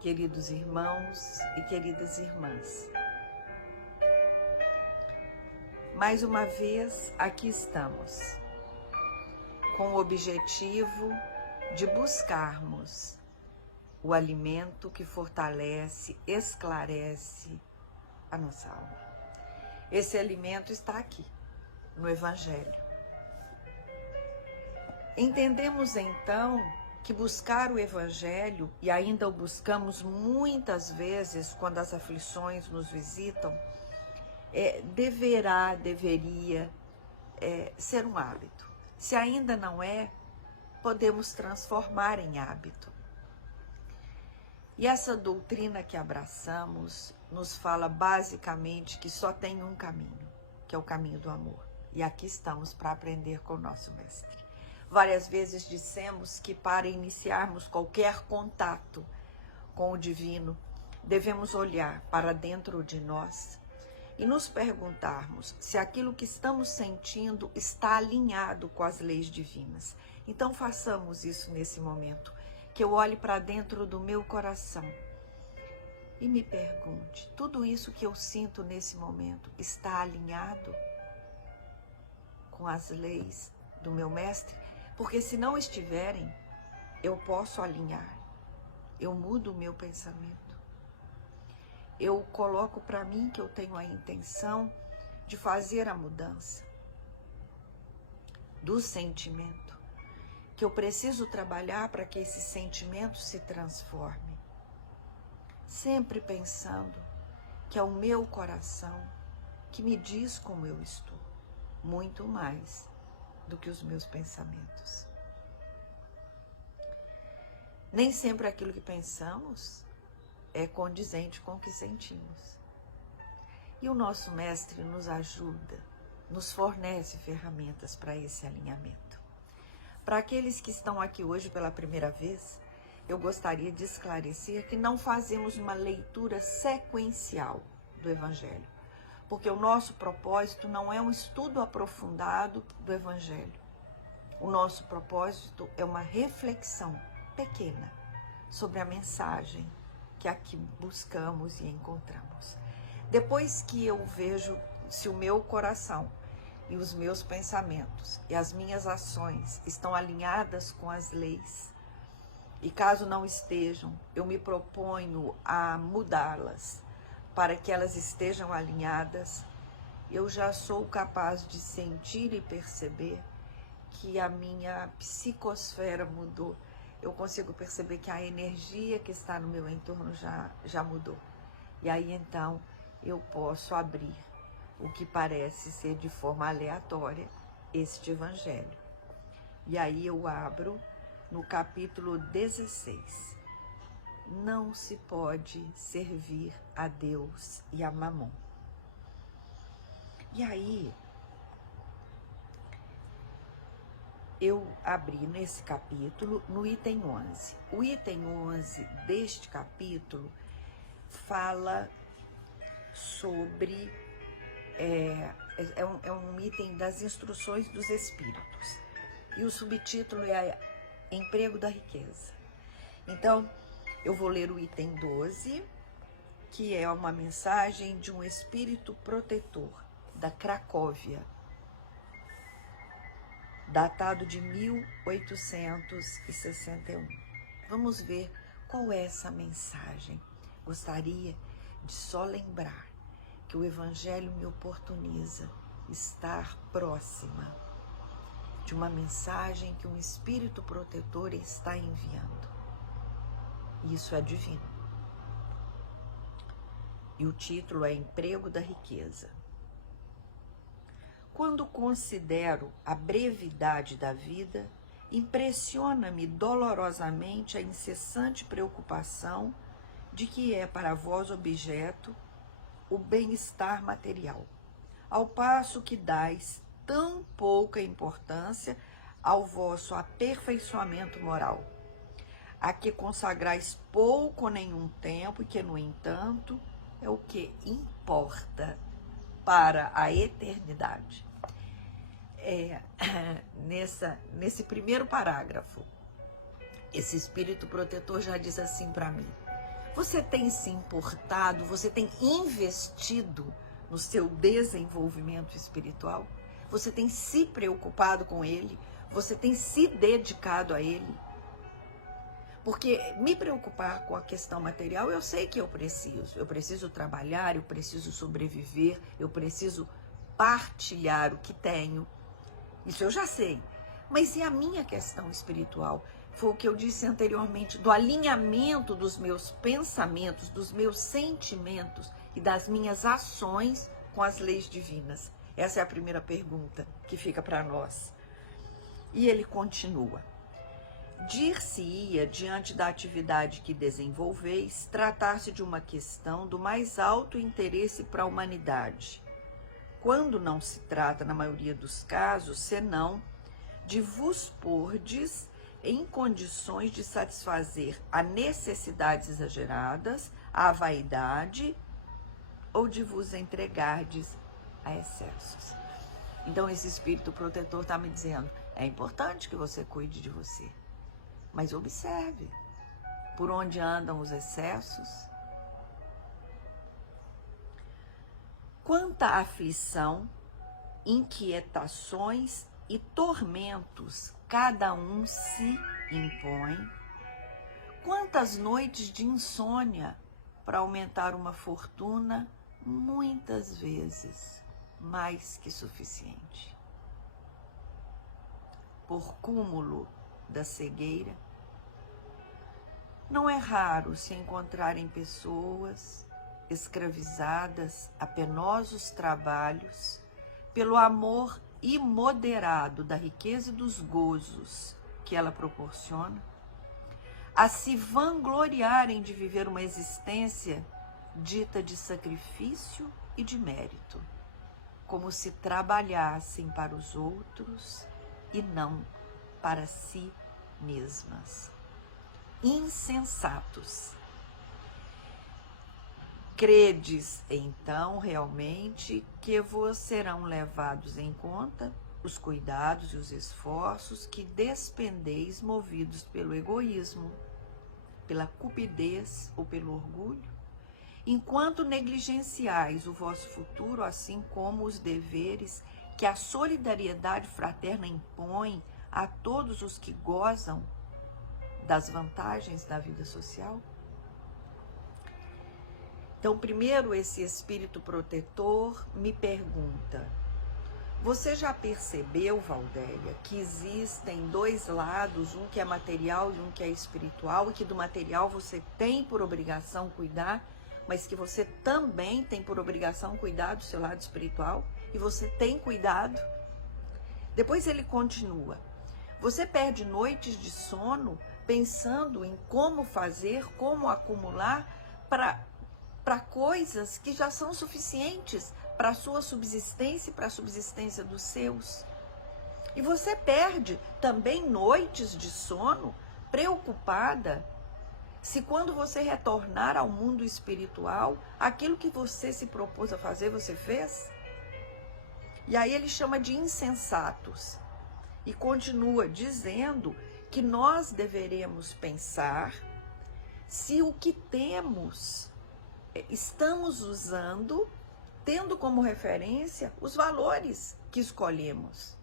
queridos irmãos e queridas irmãs. Mais uma vez aqui estamos, com o objetivo de buscarmos o alimento que fortalece, esclarece a nossa alma. Esse alimento está aqui, no Evangelho. Entendemos então que buscar o Evangelho, e ainda o buscamos muitas vezes quando as aflições nos visitam, deveria ser um hábito. Se ainda não é, podemos transformar em hábito. E essa doutrina que abraçamos nos fala basicamente que só tem um caminho, que é o caminho do amor. E aqui estamos para aprender com o nosso mestre. Várias vezes dissemos que para iniciarmos qualquer contato com o divino, devemos olhar para dentro de nós e nos perguntarmos se aquilo que estamos sentindo está alinhado com as leis divinas. Então façamos isso nesse momento, que eu olhe para dentro do meu coração e me pergunte, tudo isso que eu sinto nesse momento está alinhado com as leis do meu mestre? Porque se não estiverem, eu posso alinhar, eu mudo o meu pensamento. Eu coloco para mim que eu tenho a intenção de fazer a mudança do sentimento, que eu preciso trabalhar para que esse sentimento se transforme. Sempre pensando que é o meu coração que me diz como eu estou, muito mais do que os meus pensamentos. Nem sempre aquilo que pensamos é condizente com o que sentimos. E o nosso mestre nos ajuda, nos fornece ferramentas para esse alinhamento. Para aqueles que estão aqui hoje pela primeira vez, eu gostaria de esclarecer que não fazemos uma leitura sequencial do Evangelho, porque o nosso propósito não é um estudo aprofundado do Evangelho. O nosso propósito é uma reflexão pequena sobre a mensagem que aqui buscamos e encontramos. Depois que eu vejo se o meu coração e os meus pensamentos e as minhas ações estão alinhadas com as leis, e caso não estejam, eu me proponho a mudá-las para que elas estejam alinhadas, eu já sou capaz de sentir e perceber que a minha psicosfera mudou. Eu consigo perceber que a energia que está no meu entorno já mudou. E aí então eu posso abrir o que parece ser de forma aleatória este Evangelho. E aí eu abro no capítulo 16. Não se pode servir a Deus e a Mamon. E aí eu abri nesse capítulo, no item 11. O item 11 deste capítulo fala sobre... É um item das instruções dos Espíritos. E o subtítulo é Emprego da Riqueza. Então, eu vou ler o item 12, que é uma mensagem de um espírito protetor da Cracóvia, datado de 1861. Vamos ver qual é essa mensagem. Gostaria de só lembrar que o Evangelho me oportuniza estar próxima de uma mensagem que um espírito protetor está enviando. Isso é divino. E o título é Emprego da Riqueza. Quando considero a brevidade da vida, impressiona-me dolorosamente a incessante preocupação de que é para vós objeto o bem-estar material, ao passo que dais tão pouca importância ao vosso aperfeiçoamento moral, a que consagrais pouco ou nenhum tempo e que, no entanto, é o que importa para a eternidade. Nesse primeiro parágrafo, esse espírito protetor já diz assim para mim: Você tem se importado, você tem investido no seu desenvolvimento espiritual? Você tem se preocupado com ele? Você tem se dedicado a ele? Porque me preocupar com a questão material, eu sei que eu preciso trabalhar, eu preciso sobreviver, eu preciso partilhar o que tenho. Isso eu já sei. Mas e a minha questão espiritual? Foi o que eu disse anteriormente, do alinhamento dos meus pensamentos, dos meus sentimentos e das minhas ações com as leis divinas. Essa é a primeira pergunta que fica para nós. E ele continua. Dir-se-ia, diante da atividade que desenvolveis, tratar-se de uma questão do mais alto interesse para a humanidade, quando não se trata, na maioria dos casos, senão de vos pordes em condições de satisfazer a necessidades exageradas, a vaidade, ou de vos entregardes a excessos. Então esse espírito protetor está me dizendo, é importante que você cuide de você, mas observe por onde andam os excessos. Quanta aflição, inquietações e tormentos cada um se impõe. Quantas noites de insônia para aumentar uma fortuna, muitas vezes mais que suficiente. Por cúmulo da cegueira, não é raro se encontrarem pessoas escravizadas a penosos trabalhos pelo amor imoderado da riqueza e dos gozos que ela proporciona, a se vangloriarem de viver uma existência dita de sacrifício e de mérito, como se trabalhassem para os outros e não para si mesmas. Insensatos. Credes, então, realmente que vos serão levados em conta os cuidados e os esforços que despendeis movidos pelo egoísmo, pela cupidez ou pelo orgulho, enquanto negligenciais o vosso futuro, assim como os deveres que a solidariedade fraterna impõe a todos os que gozam das vantagens da vida social? Então, primeiro, esse espírito protetor me pergunta, você já percebeu, Valdélia, que existem dois lados, um que é material e um que é espiritual, e que do material você tem por obrigação cuidar, mas que você também tem por obrigação cuidar do seu lado espiritual, e você tem cuidado? Depois ele continua, você perde noites de sono pensando em como fazer, como acumular para coisas que já são suficientes para a sua subsistência e para a subsistência dos seus. E você perde também noites de sono preocupada se quando você retornar ao mundo espiritual, aquilo que você se propôs a fazer, você fez? E aí ele chama de insensatos e continua dizendo que nós deveremos pensar se o que temos estamos usando, tendo como referência os valores que escolhemos.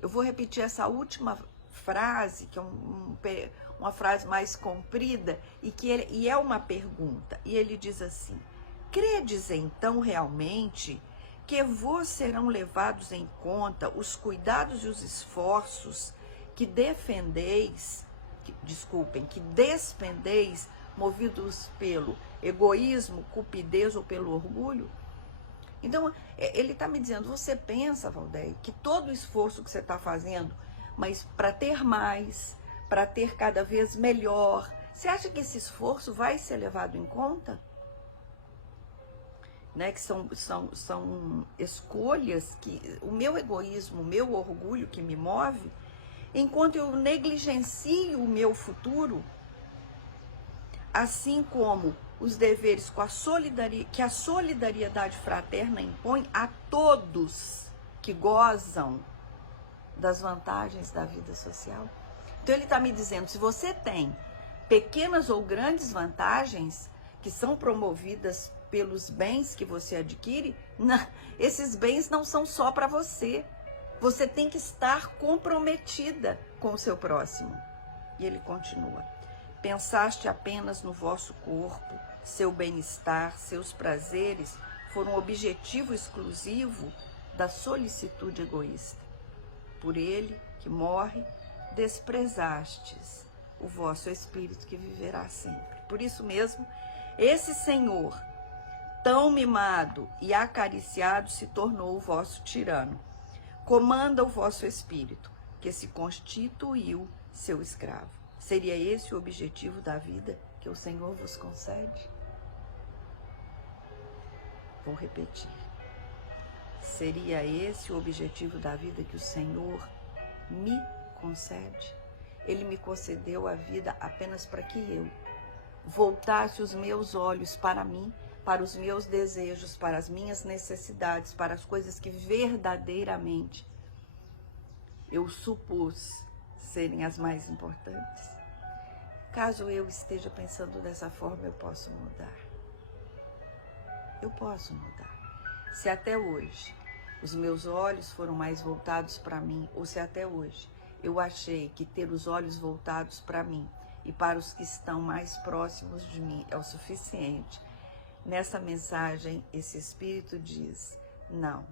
Eu vou repetir essa última frase, que é uma frase mais comprida, e é uma pergunta. E ele diz assim, credes então realmente que vos serão levados em conta os cuidados e os esforços que despendeis, movidos pelo egoísmo, cupidez ou pelo orgulho? Então, ele está me dizendo, você pensa, Valdélia, que todo o esforço que você está fazendo, mas para ter mais, para ter cada vez melhor, você acha que esse esforço vai ser levado em conta? Né? Que são escolhas que o meu egoísmo, o meu orgulho que me move, enquanto eu negligencio o meu futuro, assim como os deveres que a solidariedade fraterna impõe a todos que gozam das vantagens da vida social. Então ele está me dizendo, se você tem pequenas ou grandes vantagens que são promovidas pelos bens que você adquire, esses bens não são só para você. Você tem que estar comprometida com o seu próximo. E ele continua: pensaste apenas no vosso corpo, seu bem-estar, seus prazeres foram objetivo exclusivo da solicitude egoísta. Por ele, que morre, desprezastes o vosso espírito que viverá sempre. Por isso mesmo, esse Senhor, tão mimado e acariciado, se tornou o vosso tirano. Comanda o vosso espírito, que se constituiu seu escravo. Seria esse o objetivo da vida que o Senhor vos concede? Vou repetir. Seria esse o objetivo da vida que o Senhor me concede? Ele me concedeu a vida apenas para que eu voltasse os meus olhos para mim, para os meus desejos, para as minhas necessidades, para as coisas que verdadeiramente eu supus serem as mais importantes. Caso eu esteja pensando dessa forma, eu posso mudar. Eu posso mudar. Se até hoje os meus olhos foram mais voltados para mim, ou se até hoje eu achei que ter os olhos voltados para mim e para os que estão mais próximos de mim é o suficiente, nessa mensagem esse Espírito diz: não,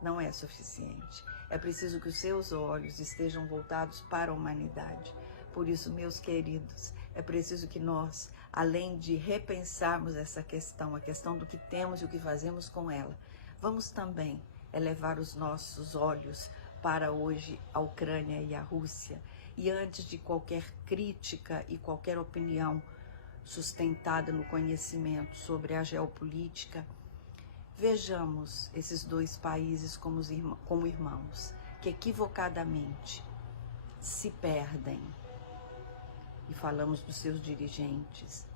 não é suficiente. É preciso que os seus olhos estejam voltados para a humanidade. Por isso, meus queridos, é preciso que nós, além de repensarmos essa questão, a questão do que temos e o que fazemos com ela, vamos também elevar os nossos olhos para hoje a Ucrânia e a Rússia. E antes de qualquer crítica e qualquer opinião sustentada no conhecimento sobre a geopolítica, vejamos esses dois países como irmãos, que equivocadamente se perdem. E falamos dos seus dirigentes,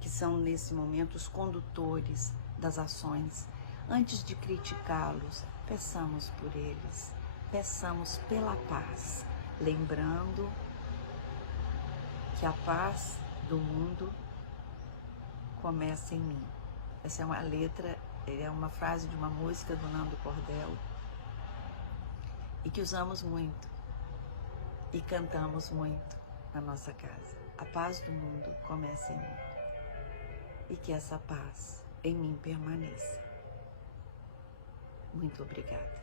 que são nesse momento os condutores das ações. Antes de criticá-los, peçamos por eles, peçamos pela paz, lembrando que a paz do mundo começa em mim. Essa é uma letra, é uma frase de uma música do Nando Cordel, e que usamos muito e cantamos muito na nossa casa. A paz do mundo começa em mim, e que essa paz em mim permaneça. Muito obrigada.